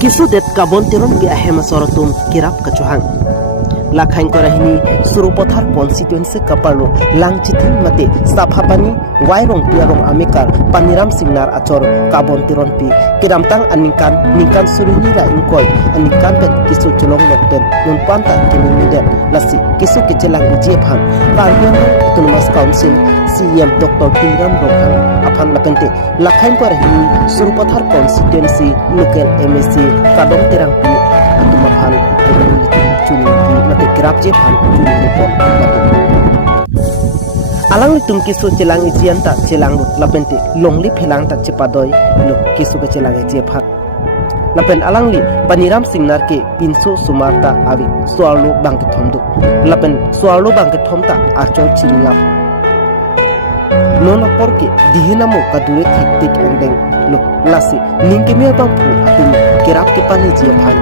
किसु देत kabon tiron bi ahema sorotum kirap kachuhang lakhain korahini surupothar constituency kapalo langchithing mate saphapani wairong piarong amikar paniram singnar achor kabon tiron pi kiramtang ningkan suruni ra inkol anikan pet kisu chulong lekten nun panta kinide lasi kisu kichelang ijephan parlian autonomous council CM Dr. Tingram Rokhang aphan lapente lakhain korahini surupothar constituency local MSC kadom terang pi atumaphan chuni mate kirap je phan chuni report alang tum kisu chelang ijian ta chelang lapente longli phelang ta chepadoi luk kisu ke chelang je phat lapen alangli paniram singnar ke pinso sumarta avi swallo bangke thomdu lapen swallo bangke thomta achol chiringap nona porke dihinamo kadure thiktik endeng luk lasi ningkemia bang phu atum kirap ke pani je phan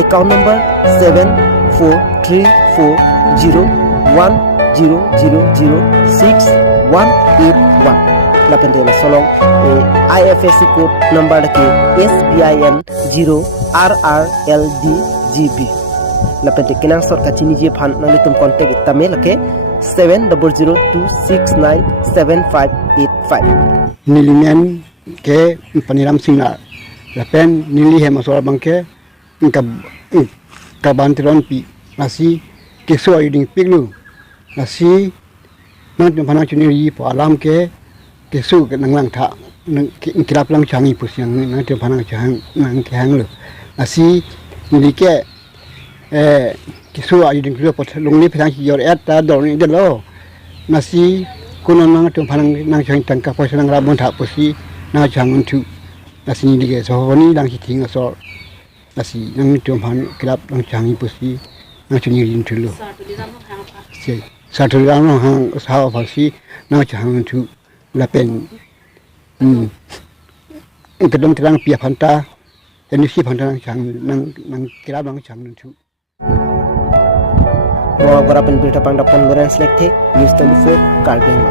account number 743301000681 lapende la solong IFSC code number ke SBIN 0RRLDGB lapende kinang sorka chini je phan nang tum contact itame lake 7002697585 nilimen ke paniram singna lapen nili hemasor bangke kabantiron pi nasi keso iding piglu nasi nang panang chuni ri po alam ke keso ke nanglang tha kirap lang changi pusyang nang te panang chang nang khang lu nasi nili ke keso iding lu pot lungni phang chi yor et ta dor ni de lo nasi kuno nang te panang nang chang tangka po sang ra bon tha pusi na chang thu nasi nili ke so ni dang chi ting so nasi nang tiom han kirap nang changi pusi nang chuni rin thulo satuli ram hang sa phasi nang chang thu la pen kedom terang pia phanta eni si phanta nang chang nang kirap nang chang thu Gora pen berita pangda pon Lawrence Lekhe News 24 Kalbeng